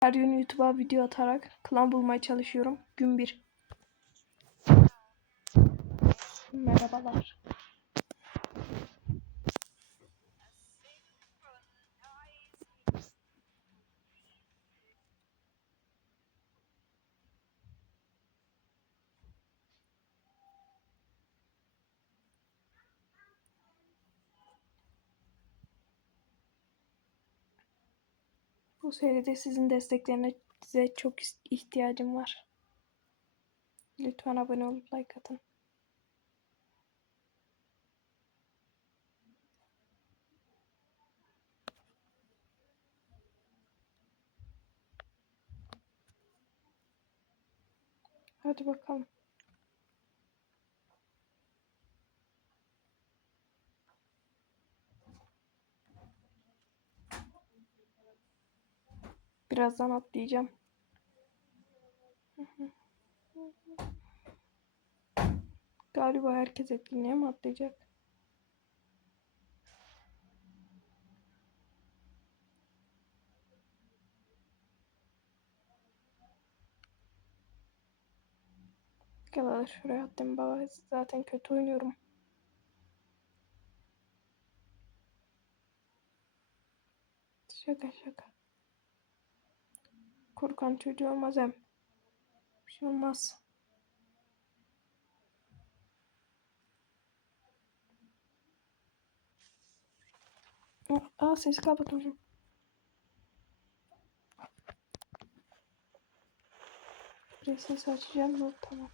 Her gün YouTube'a video atarak klan bulmaya çalışıyorum. Gün bir. Merhabalar. Bu seride sizin desteklerinize çok ihtiyacım var. Lütfen abone olup like atın. Hadi bakalım. Birazdan atlayacağım. Galiba herkes etkinliğe mi atlayacak? Gel şuraya attım baba. Zaten kötü oynuyorum. Şaka şaka. Korkan çocuğu olmaz hem. Bir şey olmaz. Aa sesi kapatmışım. Ses açacağım mı? Tamam.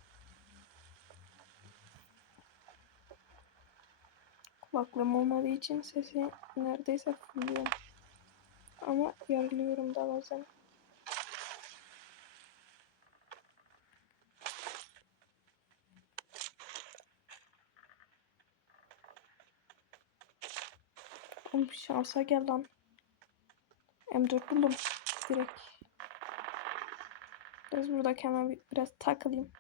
Kulaklığım olmadığı için sesi neredeyse fulluyorum. Ama yarılıyorum da bazen. Oğlum şansa gel lan. M4 buldum. Direkt. Biraz buradaki hemen bir- biraz takılayım.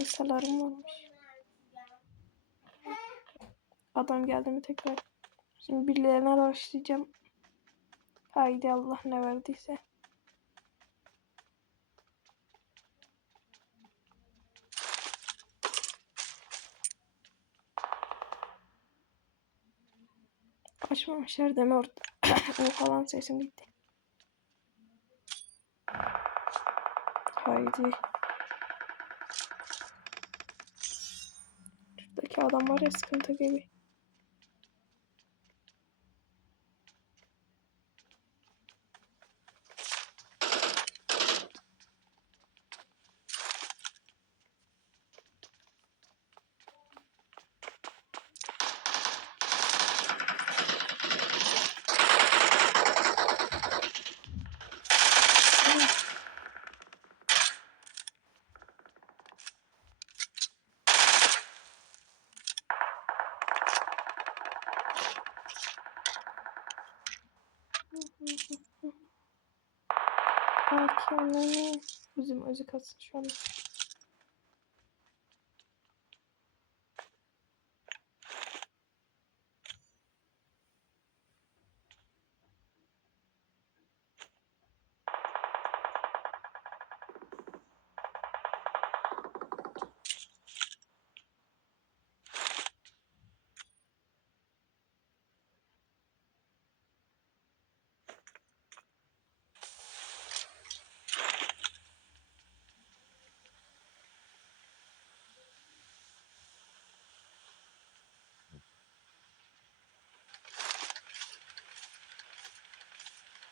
Esalarım varmış. Adam geldi mi tekrar. Şimdi birilerine başlayacağım. Haydi Allah ne verdiyse. Açmamışlar deme orada. o falan sesim gitti. Haydi. Şuradaki adam var ya sıkıntı gibi. Hakan'ı bizim özü kasın şu an.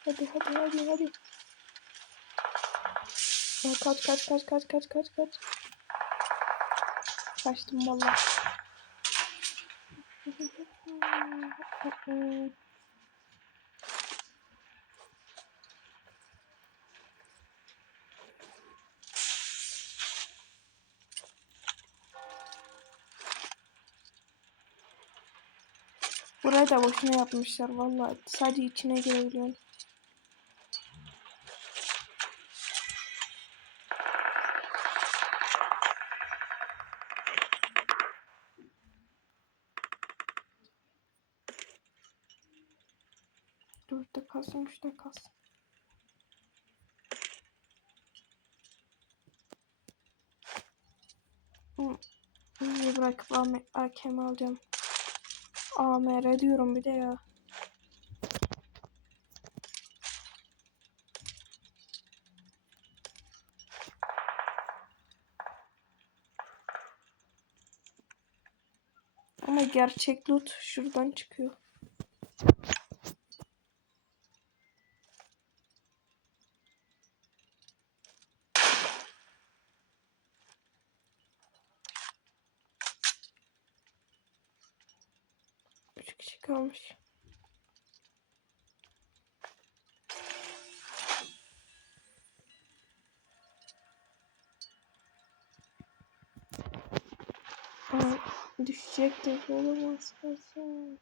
Hadi hadi hadi hadi. Ya kaç kaç kaç kaç kaç kaç kaç. Kaçtım valla. Burayı da boşuna yapmışlar valla. Sadece içine girebiliyorsun. Hı, İyi bırakıp AKM alacağım. AMR diyorum bir de ya. Ama gerçek loot şuradan çıkıyor. Aa, düşecektik olamaz kalsın.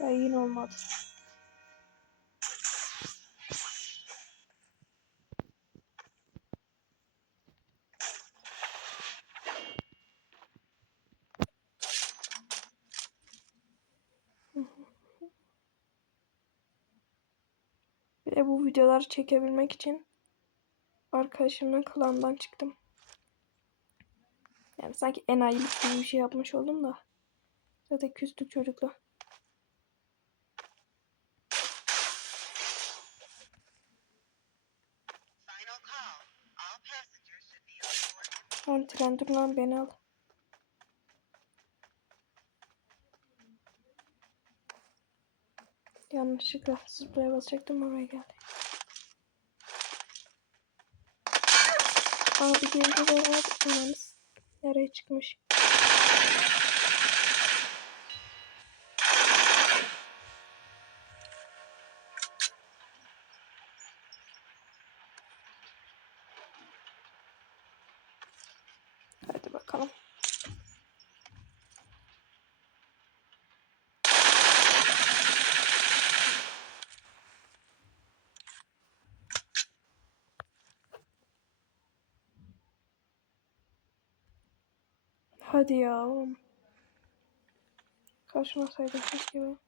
Ya yine olmadı. Videoları çekebilmek için arkadaşımla klandan çıktım. Yani sanki enayilik gibi bir şey yapmış oldum da. Zaten küstük çocukla. Lan tren dur lan beni al. Yanlışlıkla zıplaya basacaktım oraya geldi. Abi geldi ve abi ananız nereye çıkmış? Hadi bakalım. Hadi ya oğlum. Kaçmasaydım keşke ben.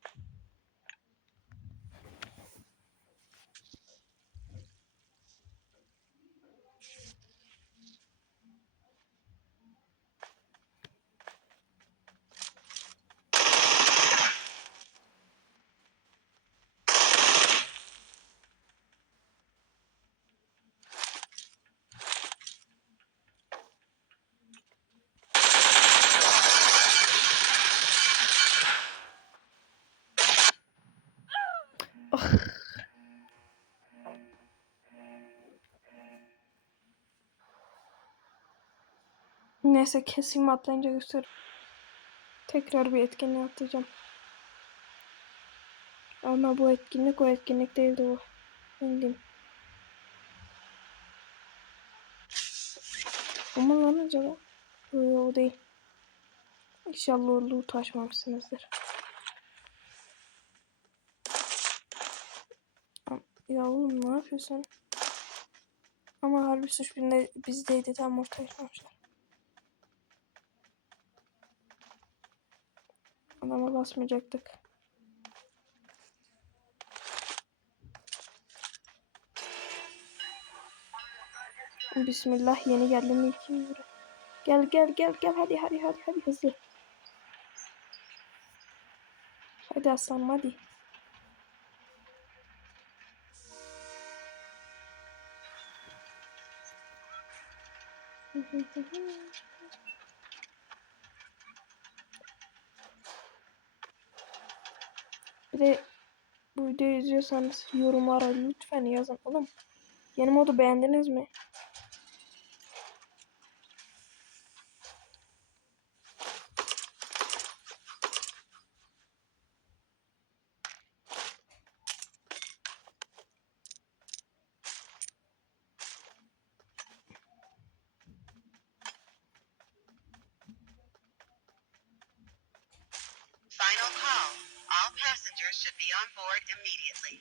Neyse kesin atlayınca gösteririm. Tekrar bir etkinliğe atlayacağım. Ama bu etkinlik o etkinlik değildi diyeyim. O mu lan acaba? Yok o değil. İnşallah o loot açmamışsınızdır. Am- Ya oğlum ne yapıyorsun? Ama harbi suç bizdeydi tam ortaya açmamışlar. Adama basmayacaktık. Bismillah yeni geldim ilk. Gel gel gel gel hadi hadi hadi hadi hızlı. Hadi aslanım hadi. Bir bu videoyu izliyorsanız yorumlara lütfen yazın oğlum. Yeni modu beğendiniz mi? should be on board immediately.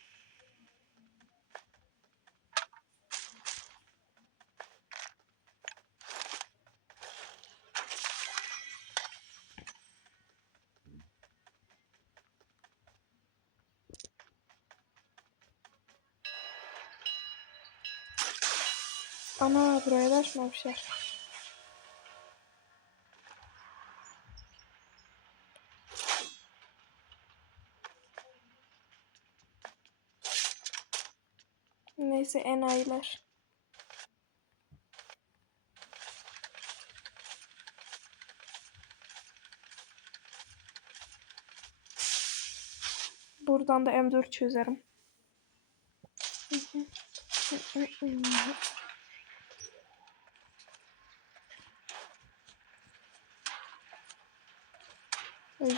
Ana buraya da açmamışlar. Neyse enayiler. Buradan da M4 çözerim.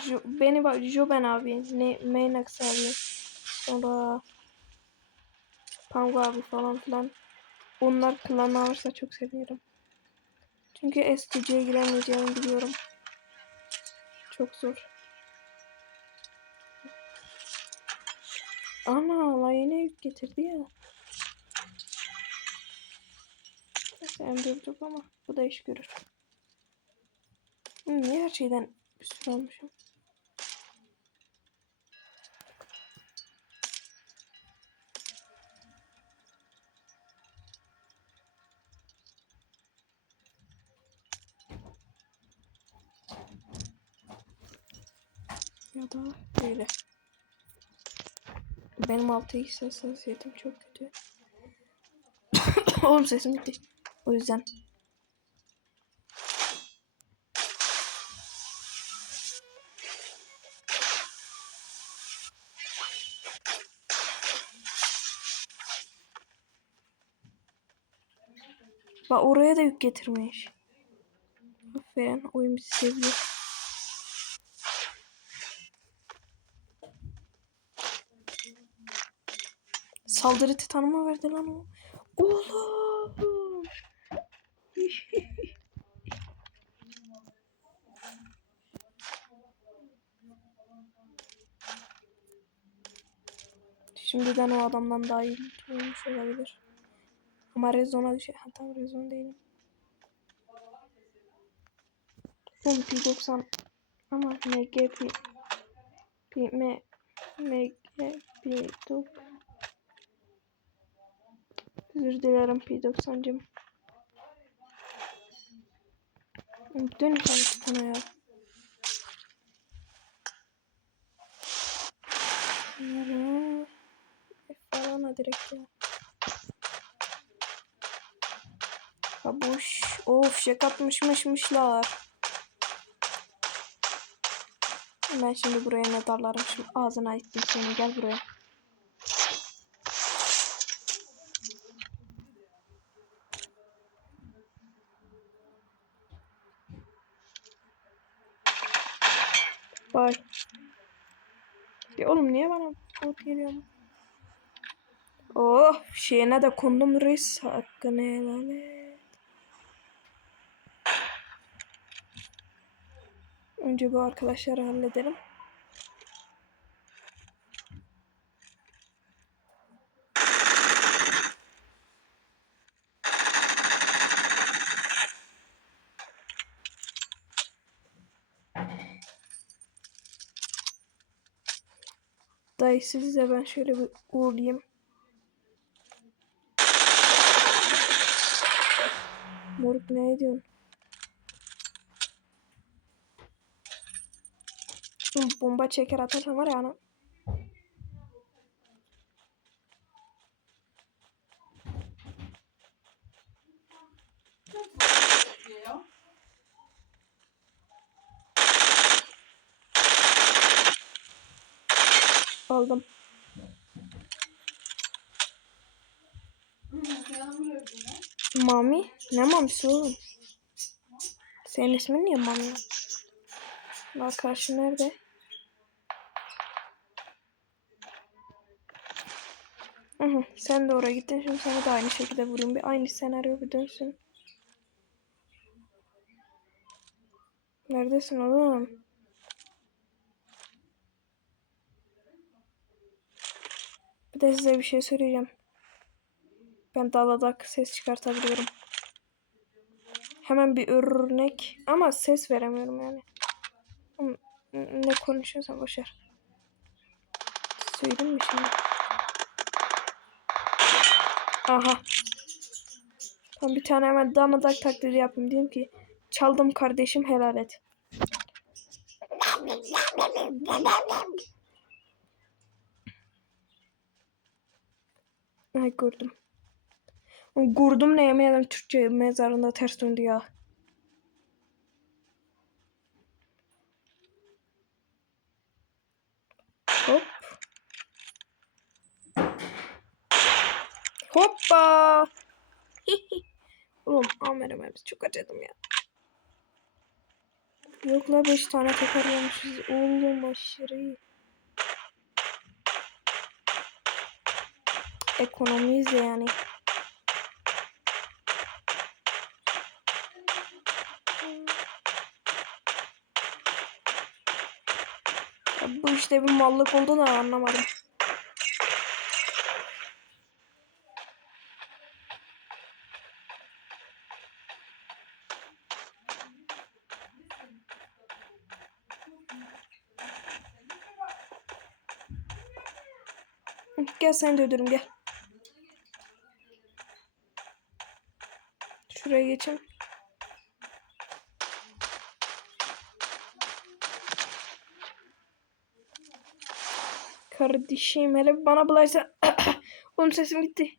Jo, beni bak Joben abi, ne Maynax abi, sonra Pango abi falan filan. Onlar klan alırsa çok sevinirim. Çünkü STC'ye giremeyeceğimi biliyorum. Çok zor. Ana la yine yük getirdi ya. Neyse M4 yok ama bu da iş görür. Hmm, niye her şeyden bir sürü almışım? Benim 6x hassasiyetim çok kötü. Oğlum sesim gitti. O yüzden. Bak oraya da yük getirmiş. Aferin oyun bizi seviyor. Saldırı titanıma verdi lan o. Oğlum. Şimdiden o adamdan daha iyi olmuş olabilir. Ama rezona düşer. Ha tamam rezon değilim. Oğlum P90 ama MG P M MG P9 Özür dilerim P90'cım. Dön sen titana ya. Bunları direkt ya. Babuş. Of şek atmışmışmışlar. Ben şimdi buraya ne darlarım şimdi ağzına ettim seni gel buraya. Bak. Ya oğlum niye bana bot geliyor? Oh şeyine de kondum reis hakkını helal et. Önce bu arkadaşları halledelim. Dayı sizi ben şöyle bir uğurlayayım. Moruk ne ediyorsun? Bomba çeker atarsan var ya ana. Mami? Ne mamisi oğlum? Senin ismin niye Mami? Bak karşı nerede? Hı hı, sen de oraya gittin. Şimdi sana da aynı şekilde vurayım. Bir aynı senaryo bir dönsün. Neredesin oğlum? Bir de size bir şey söyleyeceğim. Ben daladak ses çıkartabiliyorum. Hemen bir örnek ama ses veremiyorum yani. Ne konuşuyorsan boşver. Söyledim mi şimdi? Aha. Ben bir tane hemen damadak taklidi yapayım diyeyim ki çaldım kardeşim helal et. Ay gördüm. Gurdum ne yemeyelim Türkçe mezarında ters döndü ya. Hop. Hoppa. Oğlum amerem hepsi çok acıdım ya. Yok la 5 tane tekrarlamışız. Oğlum aşırı iyi. Ekonomiyiz ya yani. İşte bir mallık oldu da anlamadım. Gel seni de öldürürüm gel. Şuraya geçeyim. Kardeşim hele bana bulaysa. Oğlum sesim gitti.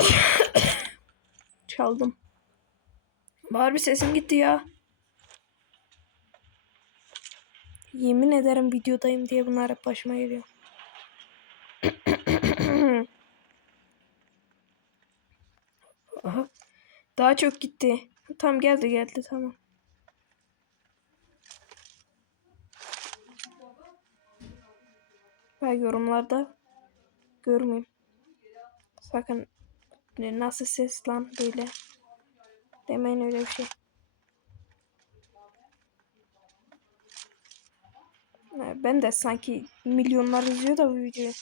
Çaldım. Var bir sesim gitti ya. Yemin ederim videodayım diye bunlar hep başıma geliyor. Aha. Daha çok gitti. Tam geldi geldi tamam. Ben yorumlarda görmeyeyim. Sakın ne nasıl ses lan böyle. Demeyin öyle bir şey. Ben de sanki milyonlar izliyor da bu videoyu.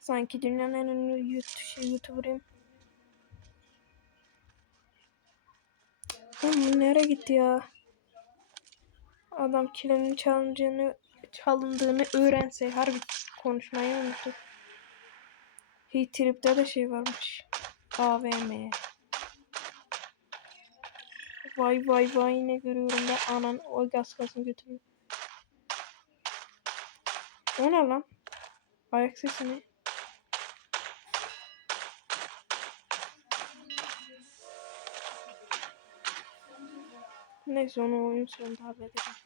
Sanki dünyanın en ünlü YouTube, şey, YouTuber'ıyım. Oğlum nereye gitti ya? Adam kilimin çalındığını, çalındığını öğrense harbi konuşmayı unuttu. Hey tripte de şey varmış. AVM. Vay vay vay ne görüyorum ben anan o gaz kasını götürüyor. O ne lan? Ayak sesi ne? Neyse onu oyun sonunda hallederim.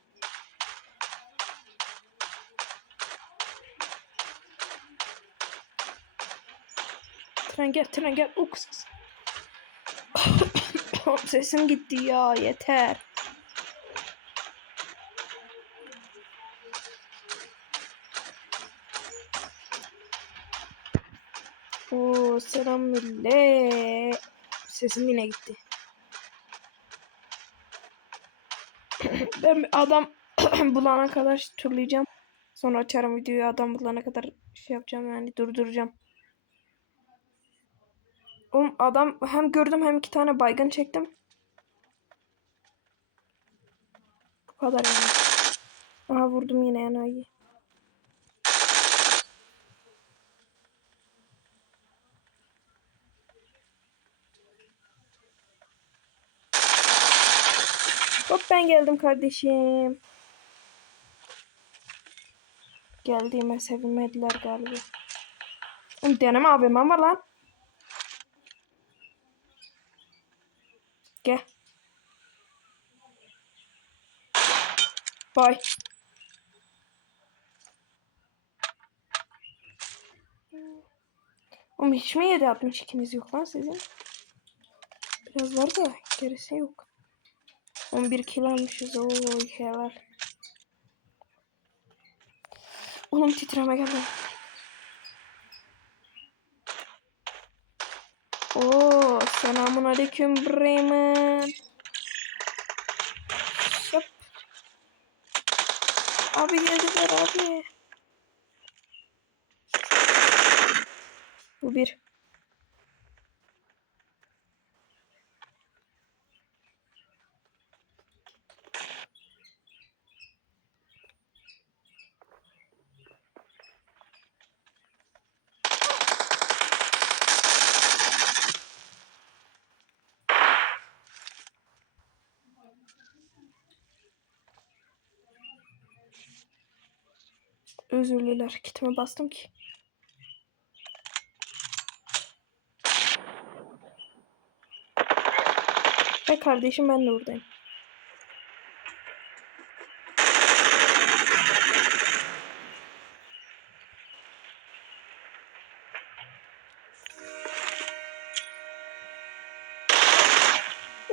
Tren gel, tren gel. O kız kız. Sesim gitti ya, yeter. Oo selam millet. Sesim yine gitti. ben adam bulana kadar turlayacağım. Sonra açarım videoyu adam bulana kadar şey yapacağım yani durduracağım. Oğlum adam hem gördüm hem iki tane baygın çektim. Bu kadar yani. Aha vurdum yine enayi. Hop ben geldim kardeşim. Geldiğime sevinmediler galiba. Deneme abim var lan. Gel. Bye. Oğlum hiç mi 7.62'niz yok lan sizin? Biraz var da gerisi yok. 11 kilo almışız. Oy helal. Oğlum titreme geldi. Oo, selamun aleyküm Bremen. Abi geldiler abi. Bu bir. Özürlüler. Kitime bastım ki. Ve kardeşim ben de buradayım.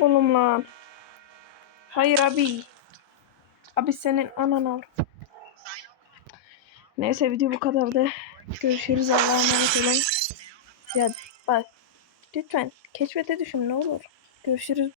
Oğlum lan. Hayır abi. Abi senin anan. Neyse video bu kadardı. Görüşürüz Allah'a emanet olun. Ya bak lütfen keşfete düşün ne olur. Görüşürüz.